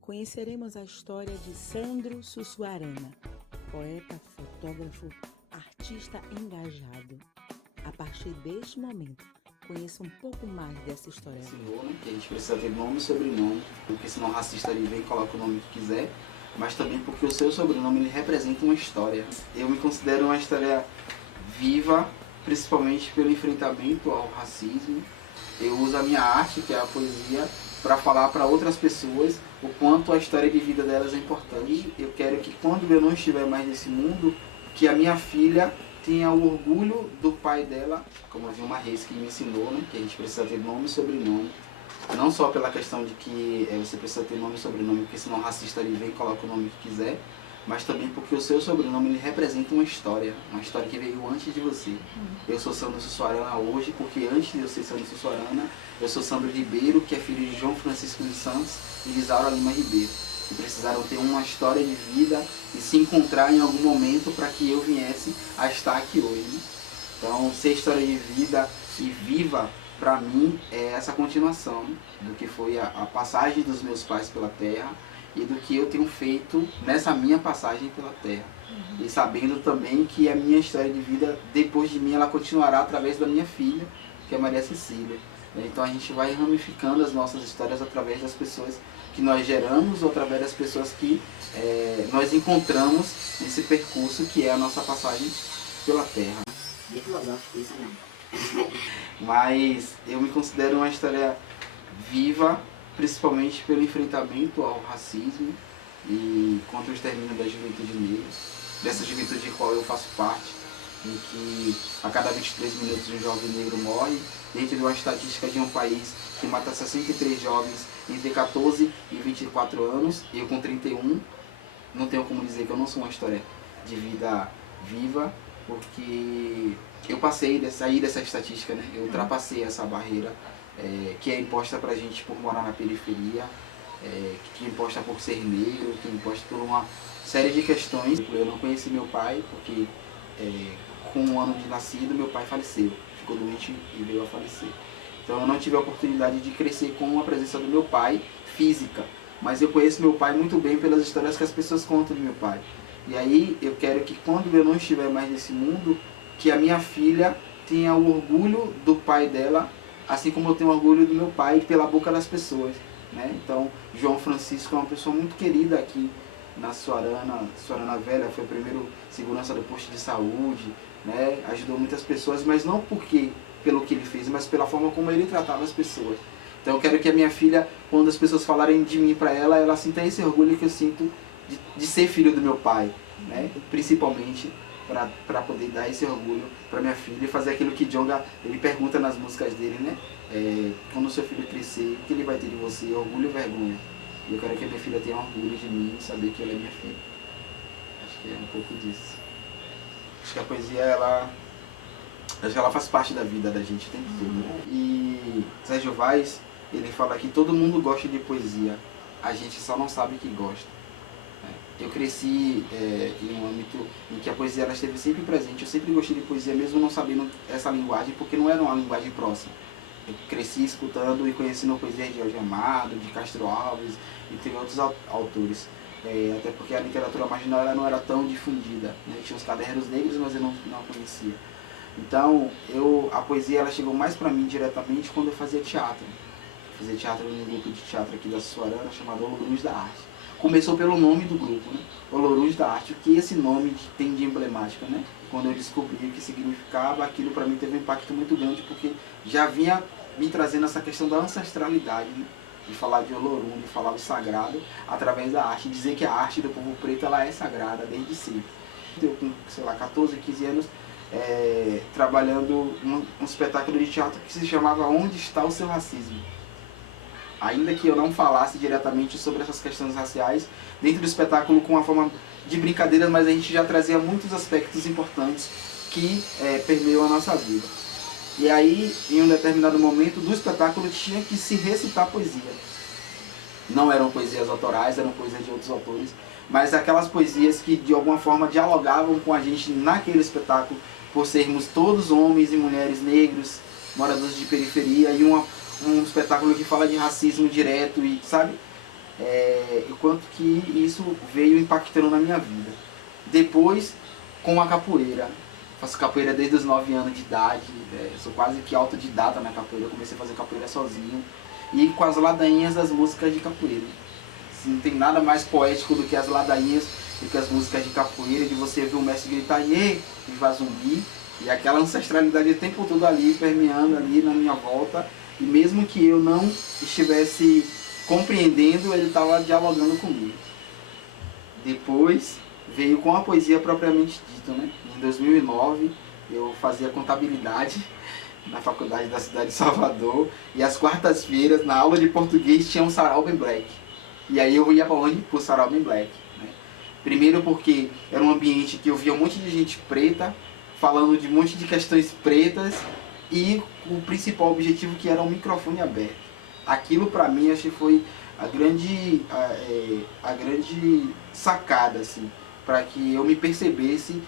Conheceremos a história de Sandro Sussuarana, poeta, fotógrafo, artista engajado. A partir deste momento, conheça um pouco mais dessa história. Senhor, né, que a gente precisa ter nome e sobrenome, porque senão o racista ele vem e coloca o nome que quiser, mas também porque o seu sobrenome ele representa uma história. Eu me considero uma história viva, principalmente pelo enfrentamento ao racismo. Eu uso a minha arte, que é a poesia, para falar para outras pessoas o quanto a história de vida delas é importante. Eu quero que quando eu não estiver mais nesse mundo, que a minha filha tenha o orgulho do pai dela, como a Vilma Reis que me ensinou, né, que a gente precisa ter nome e sobrenome. Não só pela questão de que você precisa ter nome e sobrenome, porque senão o racista ele vem e coloca o nome que quiser, mas também porque o seu sobrenome ele representa uma história que veio antes de você. Eu sou Sandro Sussuarana hoje, porque antes de eu ser Sandro Sussuarana, eu sou Sandro Ribeiro, que é filho de João Francisco dos Santos e Lisaura Lima Ribeiro, que precisaram ter uma história de vida e se encontrar em algum momento para que eu viesse a estar aqui hoje. Né? Então, ser história de vida e viva, para mim, é essa continuação do que foi a passagem dos meus pais pela Terra e do que eu tenho feito nessa minha passagem pela Terra. E sabendo também que a minha história de vida, depois de mim, ela continuará através da minha filha, que é Maria Cecília. Então a gente vai ramificando as nossas histórias através das pessoas que nós geramos ou através das pessoas que nós encontramos nesse percurso que é a nossa passagem pela Terra. Bem filosófico isso, né? Mas eu me considero uma história viva, principalmente pelo enfrentamento ao racismo e contra o extermínio da juventude negra, dessa juventude de qual eu faço parte, em que a cada 23 minutos um jovem negro morre, dentro de uma estatística de um país que mata 63 jovens entre 14 e 24 anos, eu com 31, não tenho como dizer que eu não sou uma história de vida viva, porque eu saí dessa estatística, né? Eu ultrapassei essa barreira que é imposta pra gente por morar na periferia, que é imposta por ser negro, que é imposta por uma série de questões. Eu não conheci meu pai porque com um ano de nascido meu pai faleceu, ficou doente e veio a falecer. Então eu não tive a oportunidade de crescer com a presença do meu pai física, mas eu conheço meu pai muito bem pelas histórias que as pessoas contam do meu pai. E aí eu quero que quando eu não estiver mais nesse mundo, que a minha filha tenha o orgulho do pai dela, assim como eu tenho orgulho do meu pai pela boca das pessoas. Né? Então, João Francisco é uma pessoa muito querida aqui na Sussuarana Velha, foi o primeiro segurança do posto de saúde, né? Ajudou muitas pessoas, mas não pelo que ele fez, mas pela forma como ele tratava as pessoas. Então eu quero que a minha filha, quando as pessoas falarem de mim para ela sinta esse orgulho que eu sinto de ser filho do meu pai, né? Principalmente para poder dar esse orgulho para minha filha e fazer aquilo que Djonga ele pergunta nas músicas dele, né? Quando o seu filho crescer, o que ele vai ter de você? Orgulho ou vergonha? E eu quero que a minha filha tenha orgulho de mim e saber que ela é minha filha. Acho que é um pouco disso. Acho que a poesia, acho que ela faz parte da vida da gente o tempo todo. Né? E Sérgio Vaz, ele fala que todo mundo gosta de poesia, a gente só não sabe que gosta. Eu cresci em um âmbito em que a poesia ela esteve sempre presente. Eu sempre gostei de poesia, mesmo não sabendo essa linguagem, porque não era uma linguagem próxima. Eu cresci escutando e conhecendo poesias de Jorge Amado, de Castro Alves, entre outros autores. Até porque a literatura marginal ela não era tão difundida. Né? Tinha os cadernos negros, mas eu não conhecia. Então, a poesia ela chegou mais para mim diretamente quando eu fazia teatro. Eu fazia teatro num grupo de teatro aqui da Sussuarana, chamado Olorus da Arte. Começou pelo nome do grupo, né? Olorus da Arte, o que esse nome tem de emblemático, né? Quando eu descobri o que significava, aquilo para mim teve um impacto muito grande, porque já vinha me trazendo essa questão da ancestralidade, né? De falar de Olorum, de falar do sagrado, através da arte, dizer que a arte do povo preto ela é sagrada desde sempre. Eu com, sei lá, 14, 15 anos, trabalhando um espetáculo de teatro que se chamava Onde Está o Seu Racismo? Ainda que eu não falasse diretamente sobre essas questões raciais, dentro do espetáculo com uma forma de brincadeiras, mas a gente já trazia muitos aspectos importantes que permeiam a nossa vida. E aí, em um determinado momento do espetáculo, tinha que se recitar poesia. Não eram poesias autorais, eram poesias de outros autores, mas aquelas poesias que de alguma forma dialogavam com a gente naquele espetáculo, por sermos todos homens e mulheres negros, moradores de periferia, e um espetáculo que fala de racismo direto, e sabe? O quanto que isso veio impactando na minha vida. Depois, com a capoeira. Faço capoeira desde os 9 anos de idade, sou quase que autodidata na capoeira, eu comecei a fazer capoeira sozinho. E com as ladainhas das músicas de capoeira. Não tem nada mais poético do que as ladainhas, do que as músicas de capoeira, de você ver o mestre gritar "Iê!" e vá zumbi, e aquela ancestralidade o tempo todo ali, permeando ali na minha volta, e mesmo que eu não estivesse compreendendo, ele estava dialogando comigo. Depois veio com a poesia propriamente dita, né? Em 2009 eu fazia contabilidade na faculdade da cidade de Salvador, e às quartas-feiras, na aula de português, tinha um sarau bem black. E aí eu ia para onde? Pro sarau bem black. Né? Primeiro porque era um ambiente que eu via um monte de gente preta, falando de um monte de questões pretas, e o principal objetivo que era um microfone aberto. Aquilo para mim acho que foi a grande sacada, assim, para que eu me percebesse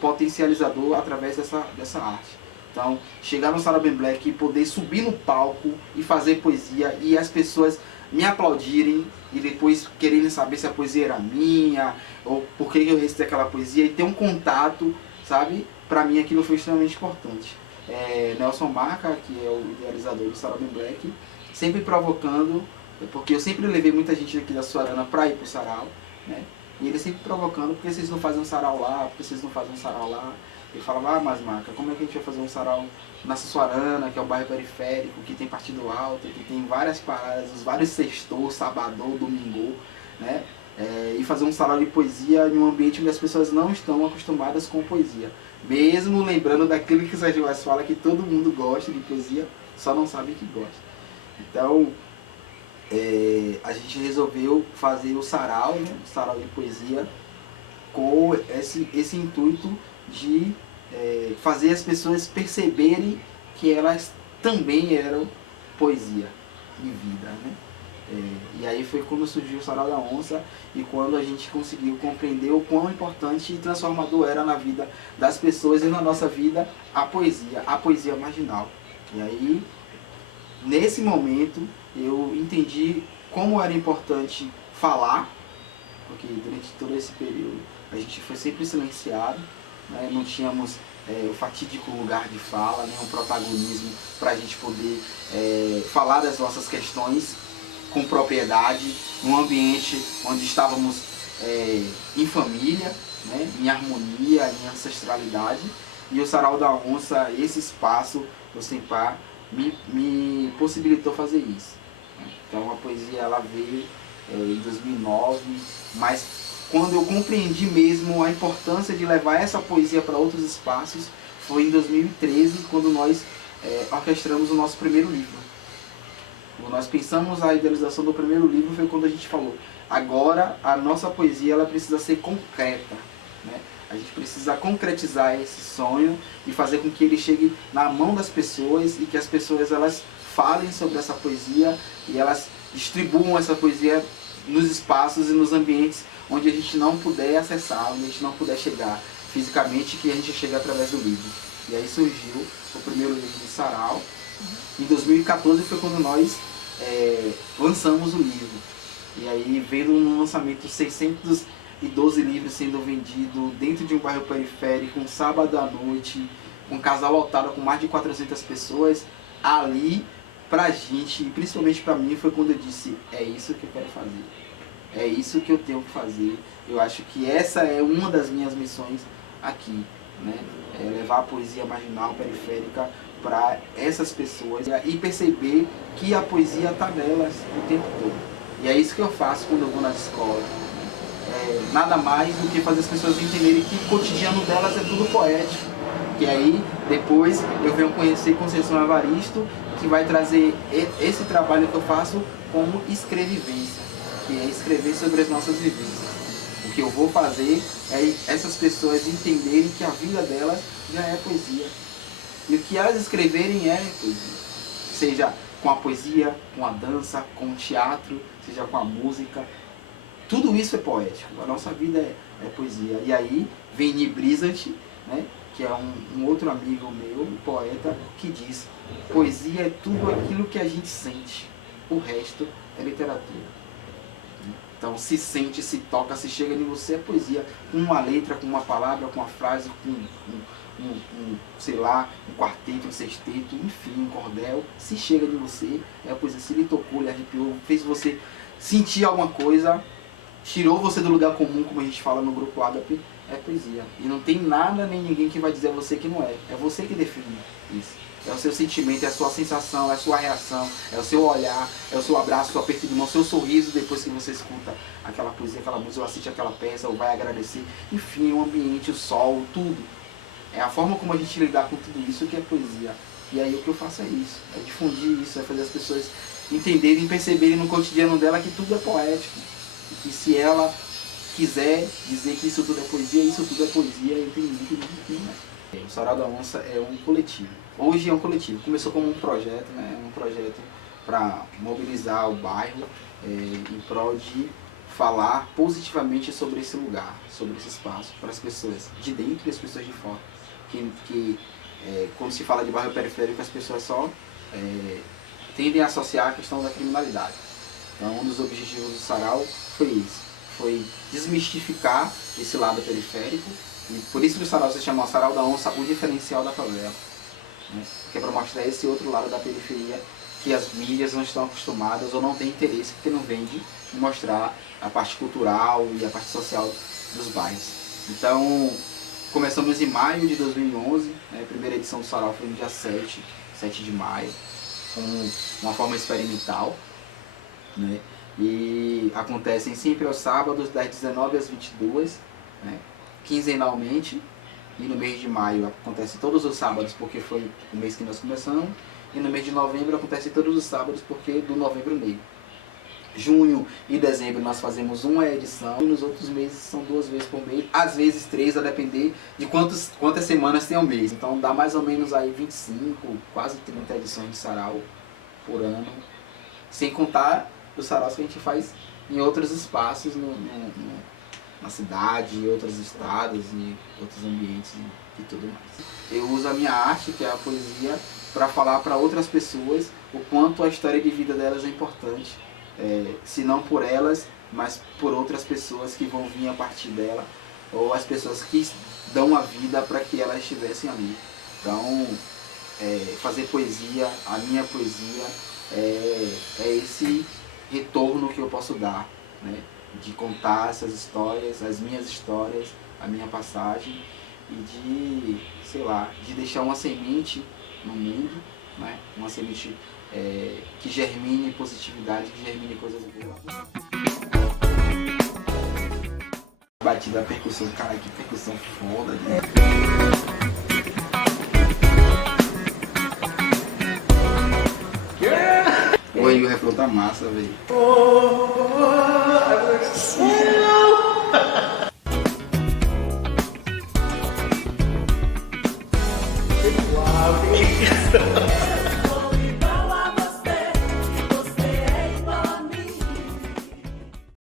potencializador através dessa arte. Então, chegar no Sarau Bem Black e poder subir no palco e fazer poesia e as pessoas me aplaudirem e depois quererem saber se a poesia era minha ou por que eu recitei aquela poesia e ter um contato, sabe? Para mim aquilo foi extremamente importante. Nelson Marca, que é o idealizador do Sarau Bem Black, sempre provocando, porque eu sempre levei muita gente aqui da Suarana para ir pro sarau, né? E ele sempre provocando: por que vocês não fazem um sarau lá? Por que vocês não fazem um sarau lá? Ele falava: mas Marca, como é que a gente vai fazer um sarau na Suarana, que é um bairro periférico, que tem partido alto, que tem várias paradas, os vários sextou, sabadão, domingo, né? E fazer um sarau de poesia em um ambiente onde as pessoas não estão acostumadas com poesia. Mesmo lembrando daquilo que o Sérgio Vaz fala, que todo mundo gosta de poesia, só não sabe que gosta. Então, a gente resolveu fazer o sarau, né? O sarau de poesia, com esse intuito de fazer as pessoas perceberem que elas também eram poesia em vida, né? E aí foi quando surgiu o Sarau da Onça, e quando a gente conseguiu compreender o quão importante e transformador era na vida das pessoas e na nossa vida a poesia marginal. E aí, nesse momento, eu entendi como era importante falar, porque durante todo esse período a gente foi sempre silenciado, né? Não tínhamos o fatídico lugar de fala, nem um protagonismo para a gente poder falar das nossas questões com propriedade, num ambiente onde estávamos em família, né? Em harmonia, em ancestralidade. E o Sarau da Onça, esse espaço, o Sempar, me possibilitou fazer isso. Então a poesia ela veio em 2009, mas quando eu compreendi mesmo a importância de levar essa poesia para outros espaços, foi em 2013, quando nós orquestramos o nosso primeiro livro. Quando nós pensamos a idealização do primeiro livro, foi quando a gente falou: agora a nossa poesia ela precisa ser concreta, né? A gente precisa concretizar esse sonho e fazer com que ele chegue na mão das pessoas, e que as pessoas elas falem sobre essa poesia e elas distribuam essa poesia nos espaços e nos ambientes onde a gente não puder acessar, onde a gente não puder chegar fisicamente, que a gente chega através do livro. E aí surgiu o primeiro livro do Sarau. Em 2014 foi quando nós lançamos o livro. E aí, vendo no lançamento 612 livros sendo vendidos dentro de um bairro periférico, um sábado à noite, com casa lotada com mais de 400 pessoas, ali, pra gente, e principalmente pra mim, foi quando eu disse: é isso que eu quero fazer. É isso que eu tenho que fazer. Eu acho que essa é uma das minhas missões aqui, né? Levar a poesia marginal, periférica, para essas pessoas e perceber que a poesia está nelas o tempo todo. E é isso que eu faço quando eu vou nas escolas. Nada mais do que fazer as pessoas entenderem que o cotidiano delas é tudo poético. Que aí, depois, eu venho conhecer Conceição Evaristo, que vai trazer esse trabalho que eu faço como escrevivência, que é escrever sobre as nossas vivências. O que eu vou fazer é essas pessoas entenderem que a vida delas já é poesia. E o que elas escreverem é poesia. Seja com a poesia, com a dança, com o teatro, seja com a música. Tudo isso é poético. A nossa vida é poesia. E aí vem Nibrizant, né, que é um outro amigo meu, um poeta, que diz: poesia é tudo aquilo que a gente sente, o resto é literatura. Então, se sente, se toca, se chega em você, é poesia. Com uma letra, com uma palavra, com uma frase, com sei lá, um quarteto, um sexteto, enfim, um cordel. Se chega em você, é a poesia. Se lhe tocou, lhe arrepiou, fez você sentir alguma coisa, tirou você do lugar comum, como a gente fala no grupo Ágape, é poesia. E não tem nada nem ninguém que vai dizer a você que não é. É você que define isso. É o seu sentimento, é a sua sensação, é a sua reação, é o seu olhar, é o seu abraço, o seu aperto de mão, o seu sorriso depois que você escuta aquela poesia, aquela música, ou assiste aquela peça, ou vai agradecer. Enfim, o ambiente, o sol, tudo. É a forma como a gente lidar com tudo isso que é poesia. E aí o que eu faço é isso, é difundir isso, é fazer as pessoas entenderem e perceberem no cotidiano dela que tudo é poético. E que se ela quiser dizer que isso tudo é poesia, isso tudo é poesia, eu tenho muito não é. O Sarau da Onça é um coletivo. Hoje é um coletivo. Começou como um projeto, né? Um projeto para mobilizar o bairro em prol de falar positivamente sobre esse lugar, sobre esse espaço, para as pessoas de dentro e as pessoas de fora. Quando se fala de bairro periférico, as pessoas só tendem a associar a questão da criminalidade. Então, um dos objetivos do Sarau foi isso. Foi desmistificar esse lado periférico. E por isso que o Sarau se chama Sarau da Onça, o diferencial da favela. Né? Porque é para mostrar esse outro lado da periferia que as mídias não estão acostumadas ou não têm interesse, porque não vende em mostrar a parte cultural e a parte social dos bairros. Então, começamos em maio de 2011, né? A primeira edição do Sarau foi no dia 7 de maio, com uma forma experimental. Né? E acontecem sempre aos sábados, das 19 às 22, né? Quinzenalmente, e no mês de maio acontece todos os sábados, porque foi o mês que nós começamos, e no mês de novembro acontece todos os sábados, porque do Novembro Negro. Junho e dezembro nós fazemos uma edição, e nos outros meses são 2 vezes por mês, às vezes 3, a depender de quantas semanas tem o mês. Então dá mais ou menos aí 25, quase 30 edições de Sarau por ano, sem contar os saraus que a gente faz em outros espaços na cidade, em outros estados e outros ambientes e tudo mais. Eu uso a minha arte, que é a poesia, para falar para outras pessoas o quanto a história de vida delas é importante. Se não por elas, mas por outras pessoas que vão vir a partir dela, ou as pessoas que dão a vida para que elas estivessem ali. Então, fazer poesia, a minha poesia, é esse retorno que eu posso dar, né? De contar essas histórias, as minhas histórias, a minha passagem, e de, sei lá, de deixar uma semente no mundo, né? Uma semente que germine positividade, que germine coisas boas. Batida, a percussão, cara, que percussão foda, né? Oi, o refrão tá massa, velho. Uau, que isso?